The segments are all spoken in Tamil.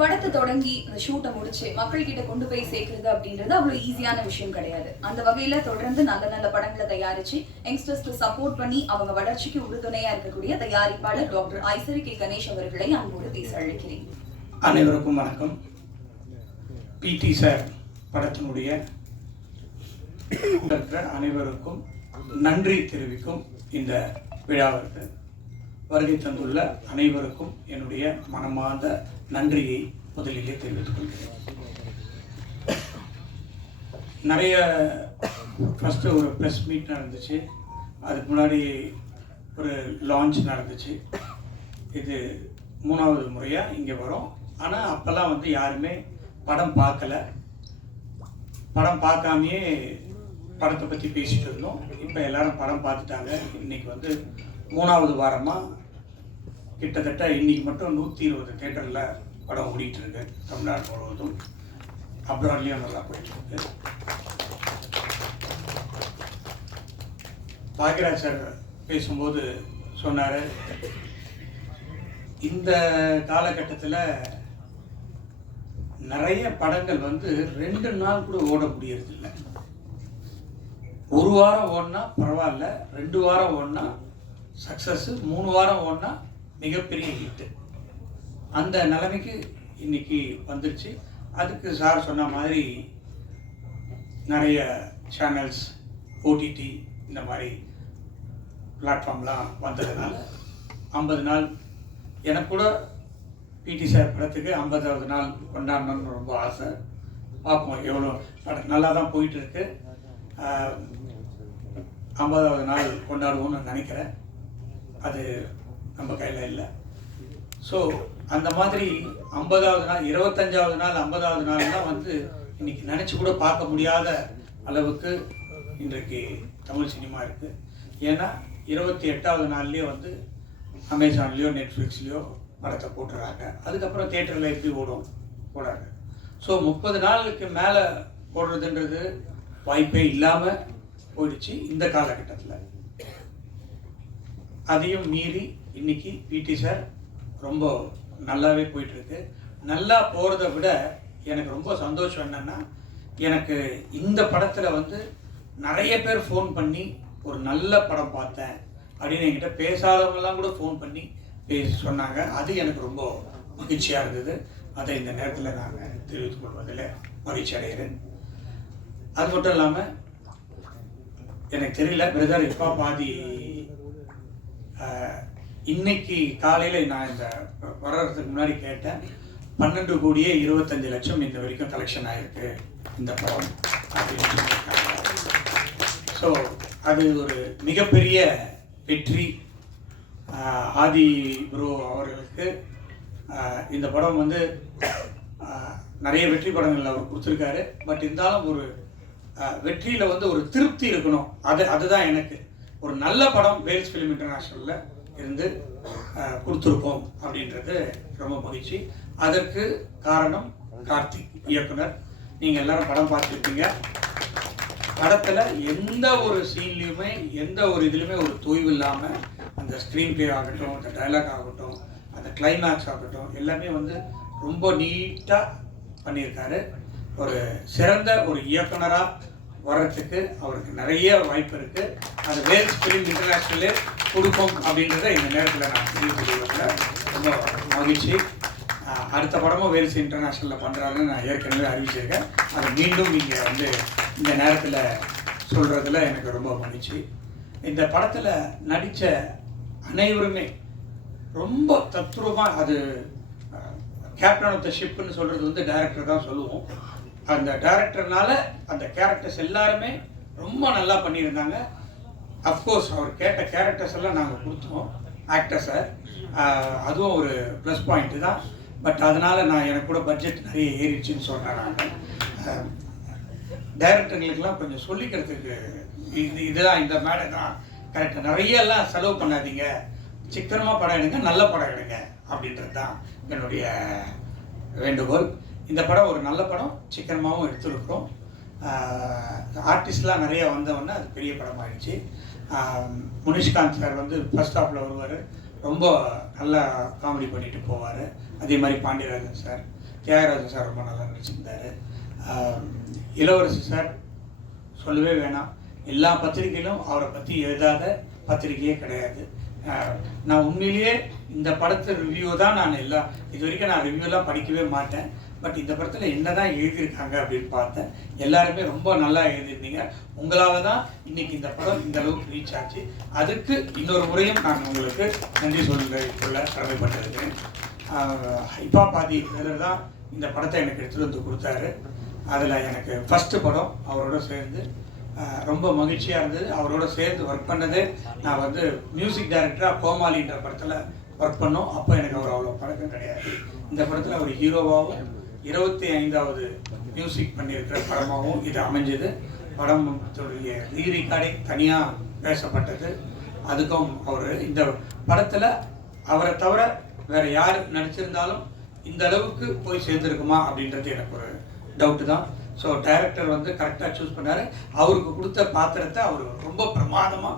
படத்தை தொடங்கி அந்த ஷூட்டை முடிச்சு மக்கள் கிட்ட கொண்டு போய் சேர்க்கிறது அப்படின்றது அவ்வளவு ஈஸியான விஷயம் கிடையாது. அந்த வகையில தொடர்ந்து நல்ல நல்ல படங்களை தயாரிச்சு யங்ஸ்டர்ஸ்க்கு சப்போர்ட் பண்ணி அவங்க வளர்ச்சிக்கு உறுதுணையா இருக்கக்கூடிய தயாரிப்பாளர் டாக்டர் ஐசரி கே கணேஷ் அவர்களை அன்போடு பேச அழைக்கிறேன். அனைவருக்கும் வணக்கம். பிடி சார் படத்தினுடைய அனைவருக்கும் நன்றி தெரிவிக்கும் இந்த விழாவிற்கு வருகை தந்துள்ள அனைவருக்கும் என்னுடைய மனமார்ந்த நன்றியை முதலிலே தெரிவித்துக் கொள்கிறேன். நிறைய ஃபஸ்ட்டு ஒரு ப்ரெஸ் மீட் நடந்துச்சு, அதுக்கு முன்னாடி ஒரு லான்ச் நடந்துச்சு. இது 3வது முறையாக இங்கே வரோம். ஆனால் அப்போல்லாம் வந்து யாருமே படம் பார்க்கலை. படம் பார்க்காமையே படத்தை பற்றி பேசிகிட்டு இருந்தோம். இப்போ எல்லாரும் படம் பார்த்துட்டாங்க. இன்றைக்கி வந்து 3வது வாரமாக கிட்டத்தட்ட இன்றைக்கி மட்டும் 120 தேட்டரில் படம் ஓடிட்டுருக்கு. தமிழ்நாடு முழுவதும், அப்ராட்லேயும் நல்லா போயிட்டுருக்கு. பாக்யராஜ் சார் பேசும்போது சொன்னார், இந்த காலகட்டத்தில் நிறைய படங்கள் வந்து 2 நாள் கூட ஓட முடியறதில்லை. 1 வாரம் ஓடினா பரவாயில்ல, 2 வாரம் ஓடினா சக்ஸஸ்ஸு, 3 வாரம் ஓடினா மிகப்பெரிய ஹிட்டு. அந்த நிலைமைக்கு இன்னைக்கு வந்துருச்சு. அதுக்கு சார் சொன்ன மாதிரி நிறைய சேனல்ஸ், ஓடிடி இந்த மாதிரி பிளாட்ஃபார்ம்லாம் வந்ததுனால 50 நாள் எனக்கு கூட பிடி சார் படத்துக்கு 50வது நாள் கொண்டாடணும்னு ரொம்ப ஆசை. பார்ப்போம் எவ்வளோ படம் நல்லா தான் போயிட்டுருக்கு. 50வது நாள் கொண்டாடுவோம்னு நினைக்கிறேன். அது நம்ம கையில் இல்லை. ஸோ அந்த மாதிரி 50வது நாள், 25வது நாள், 50வது நாள்லாம் வந்து இன்றைக்கி நினச்சி கூட பார்க்க முடியாத அளவுக்கு இன்றைக்கு தமிழ் சினிமா இருக்குது. ஏன்னா 28வது நாள்லேயே வந்து அமேசான்லேயோ நெட்ஃப்ளிக்ஸ்லேயோ படத்தை போட்டுறாங்க. அதுக்கப்புறம் தேட்டரில் எப்படி போடாங்க. ஸோ 30 நாளுக்கு மேலே போடுறதுன்றது வாய்ப்பே இல்லாமல் போயிடுச்சு இந்த காலகட்டத்தில். அதையும் மீறி இன்னைக்கு பிடி சார் ரொம்ப நல்லாவே போயிட்டுருக்கு. நல்லா போகிறத விட எனக்கு ரொம்ப சந்தோஷம் என்னென்னா, எனக்கு இந்த படத்தில் வந்து நிறைய பேர் ஃபோன் பண்ணி ஒரு நல்ல படம் பார்த்தேன் அப்படின்னு என்கிட்ட பேசாதவங்கெல்லாம் கூட ஃபோன் பண்ணி சொன்னாங்க. அது எனக்கு ரொம்ப மகிழ்ச்சியாக இருந்தது. அதை இந்த நேரத்தில் நான் தெரிவித்துக் கொள்வதில் மகிழ்ச்சி அடைகிறேன். அது மட்டும் இல்லாமல் எனக்கு தெரியல பிரதர் இப்போ பாதி இன்னைக்கு காலையில் நான் இந்த வர்றதுக்கு முன்னாடி கேட்டேன், 12 கோடியே 25 லட்சம் இந்த வரைக்கும் கலெக்ஷன் ஆகிருக்கு இந்த படம் அப்படின்னு சொல்லியிருக்காங்க. ஸோ அது ஒரு மிகப்பெரிய வெற்றி. ஆதி ப்ரோ அவர்களுக்கு இந்த படம் வந்து நிறைய வெற்றி படங்கள் அவர் கொடுத்துருக்காரு. பட் இருந்தாலும் ஒரு வெற்றியில் வந்து ஒரு திருப்தி இருக்கணும். அதுதான் எனக்கு ஒரு நல்ல படம் வேல்ஸ் ஃபிலிம் இன்டர்நேஷ்னலில் இருந்து கொடுத்துருக்கோம் அப்படின்றது ரொம்ப மகிழ்ச்சி. அதற்கு காரணம் கார்த்திக் இயக்குனர். நீங்கள் எல்லாரும் படம் பார்த்துருப்பீங்க. படத்தில் எந்த ஒரு சீன்லேயுமே எந்த ஒரு இதுலையுமே ஒரு தொய்வு இல்லாமல் அந்த ஸ்க்ரீன் பிளே ஆகட்டும், அந்த டைலாக் ஆகட்டும், அந்த கிளைமேக்ஸ் ஆகட்டும், எல்லாமே வந்து ரொம்ப நீட்டாக பண்ணியிருக்காரு. ஒரு சிறந்த ஒரு இயக்குனராக வர்றதுக்கு அவருக்கு நிறைய வாய்ப்பு இருக்குது. அது வேல்ஸ் ஃபிலிம் இன்டர்நேஷ்னலே கொடுப்போம் அப்படின்றத இந்த நேரத்தில் நான் தெரிவித்துக்கொள்ள ரொம்ப மகிழ்ச்சி. அடுத்த படமும் வேல்ஸ் இன்டர்நேஷ்னலில் பண்ணுறாருன்னு நான் ஏற்கனவே அறிவிச்சிருக்கேன். அதை மீண்டும் இங்கே வந்து இந்த நேரத்தில் சொல்கிறதுல எனக்கு ரொம்ப மகிழ்ச்சி. இந்த படத்தில் நடித்த அனைவருமே ரொம்ப தத்ரூபமாக, அது கேப்டன் ஆஃப் த ஷிப்னு சொல்கிறது வந்து டைரக்டர் தான் சொல்லுவோம். அந்த டைரக்டர்னால அந்த கேரக்டர்ஸ் எல்லாருமே ரொம்ப நல்லா பண்ணியிருந்தாங்க. அஃப்கோர்ஸ் அவர் கேட்ட கேரக்டர்ஸ் எல்லாம் நாங்கள் கொடுத்தோம் ஆக்டர்ஸை. அதுவும் ஒரு ப்ளஸ் பாயிண்ட்டு தான். பட் அதனால் எனக்கு கூட பட்ஜெட் நிறைய ஏறிடுச்சுன்னு சொன்னேன். நான் டைரக்டர்களுக்கெல்லாம் கொஞ்சம் சொல்லிக்கிறதுக்கு இதுதான் இந்த மேடை தான் கரெக்டாக, நிறையெல்லாம் செலவு பண்ணாதீங்க, சிக்கனமாக படம் எடுங்க, நல்ல படம் எடுங்க அப்படின்றது தான் என்னுடைய வேண்டுகோள். இந்த படம் ஒரு நல்ல படம், சிக்கனமாகவும் எடுத்துருக்குறோம். ஆர்டிஸ்ட்லாம் நிறைய வந்தவொடனே அது பெரிய படம் ஆயிடுச்சு. முனிஷ்காந்த் சார் வந்து ஃபர்ஸ்ட் ஹாஃபில் வருவார், ரொம்ப நல்லா காமெடி பண்ணிட்டு போவார். அதே மாதிரி பாண்டியராஜன் சார், தியாகராஜன் சார் ரொம்ப நல்லா நடிச்சிருந்தார். இளவரசி சார் சொல்லவே வேணாம், எல்லா பத்திரிகையிலும் அவரை பற்றி எழுதாத பத்திரிகையே கிடையாது. நான் உண்மையிலேயே இந்த படத்தை ரிவ்யூ தான் நான் இது வரைக்கும் நான் ரிவ்யூலாம் படிக்கவே மாட்டேன். பட் இந்த படத்தில் என்ன தான் எழுதியிருக்காங்க அப்படின்னு பார்த்தேன். எல்லாருமே ரொம்ப நல்லா எழுதியிருந்தீங்க. உங்களால் தான் இன்னைக்கு இந்த படம் இந்த அளவுக்கு ரீச் ஆச்சு. அதுக்கு இன்னொரு முறையும் நான் உங்களுக்கு நன்றி சொல்ல கடமைப்பட்டிருக்கேன். ஹைப்பா பாதி பிரதர் தான் இந்த படத்தை எனக்கு எடுத்துகிட்டு வந்து கொடுத்தாரு. அதில் எனக்கு ஃபஸ்ட்டு படம் அவரோட சேர்ந்து ரொம்ப மகிழ்ச்சியாக இருந்தது. அவரோட சேர்ந்து ஒர்க் பண்ணது நான் வந்து மியூசிக் டைரக்டராக கோமாளின்ற படத்தில் ஒர்க் பண்ணோம். அப்போ எனக்கு அவர் அவ்வளோ பழக்கம் கிடையாது. இந்த படத்தில் அவர் ஹீரோவாகவும் 25வது மியூசிக் பண்ணியிருக்கிற படமாகவும் இது அமைஞ்சது. படத்துடைய ரீரிகார்டிங் தனியாக பேசப்பட்டது. அதுக்கும் அவர் இந்த படத்தில் அவரை தவிர வேறு யார் நடிச்சிருந்தாலும் இந்த அளவுக்கு போய் சேர்ந்துருக்குமா அப்படின்றது எனக்கு ஒரு டவுட்டு தான். ஸோ டைரக்டர் வந்து கரெக்டாக சூஸ் பண்ணார். அவருக்கு கொடுத்த பாத்திரத்தை அவர் ரொம்ப பிரமாதமாக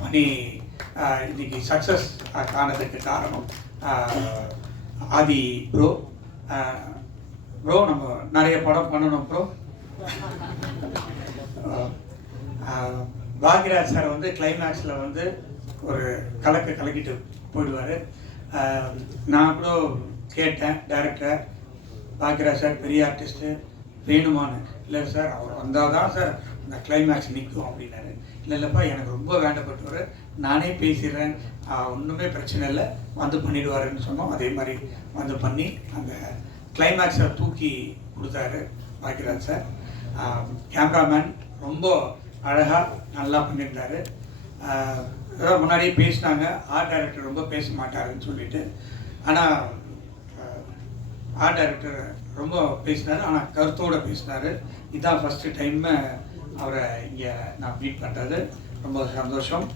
பண்ணி இன்னைக்கு சக்ஸஸ் காணதுக்கு காரணம் ஆதி ப்ரோ. ப்ரோ நம்ம நிறைய படம் பண்ணணும் ப்ரோ. பாக்யராஜ் சார் வந்து கிளைமேக்ஸில் வந்து ஒரு கலக்கிட்டு போயிடுவார். நான் கூட கேட்டேன் டைரக்டரை, பாக்யராஜ் சார் பெரிய ஆர்டிஸ்ட்டு வேணுமான்னு. இல்லை சார் அவர் வந்தால் தான் சார் அந்த கிளைமேக்ஸ் நிற்கும் அப்படின்னாரு. இல்லைப்பா எனக்கு ரொம்ப வேண்டப்பட்டவர், நானே பேசிடுறேன், ஒன்றுமே பிரச்சனை இல்லை, வந்து பண்ணிடுவாருன்னு சொன்னோம். அதே மாதிரி வந்து பண்ணி அந்த கிளைமேக்ஸை தூக்கி கொடுத்தாரு பாக்யராஜ் சார். கேமராமேன் ரொம்ப அழகாக நல்லா பண்ணியிருந்தார். முன்னாடியே பேசினாங்க ஆர்ட் டைரக்டர் ரொம்ப பேச மாட்டாருன்னு சொல்லிட்டு. ஆனால் ஆர்ட் டைரக்டர் ரொம்ப பேசினார், ஆனால் கருத்தோடு பேசினார். இதுதான் ஃபஸ்ட்டு டைம் அவரை இங்கே நான் மீட் பண்ணுறது. ரொம்ப சந்தோஷம்.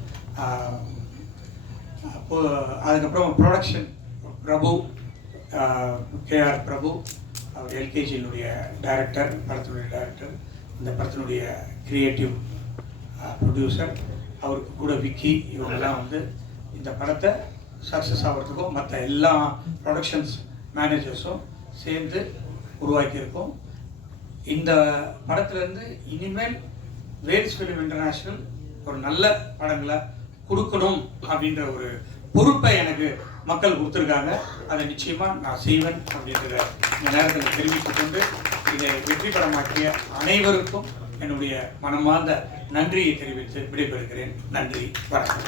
அப்போது அதுக்கப்புறம் ப்ரொடக்ஷன் பிரபு, கேஆர் பிரபு, அவர் எல்கேஜியினுடைய டைரக்டர், படத்தினுடைய டைரக்டர், இந்த படத்தினுடைய கிரியேட்டிவ் ப்ரொடியூசர், அவருக்கு கூட விக்கி, இவங்கெல்லாம் வந்து இந்த படத்தை சக்ஸஸ் ஆகிறதுக்கும் மற்ற எல்லா ப்ரொடக்ஷன்ஸ் மேனேஜர்ஸும் சேர்ந்து உருவாக்கியிருக்கோம். இந்த படத்துலேருந்து இனிமேல் வேல்ஸ் ஃபிலிம் இன்டர்நேஷ்னல் ஒரு நல்ல படங்களை கொடுக்கணும் அப்படின்ற ஒரு பொறுப்பை எனக்கு மக்கள் கொடுத்துருக்காங்க. அதை நிச்சயமாக நான் செய்வேன் அப்படின்றத இந்த நேரத்தில் தெரிவித்துக் கொண்டு இதை வெற்றி படமாக்கிய அனைவருக்கும் என்னுடைய மனமார்ந்த நன்றியை தெரிவித்து விடைபெறுகிறேன். நன்றி, வணக்கம்.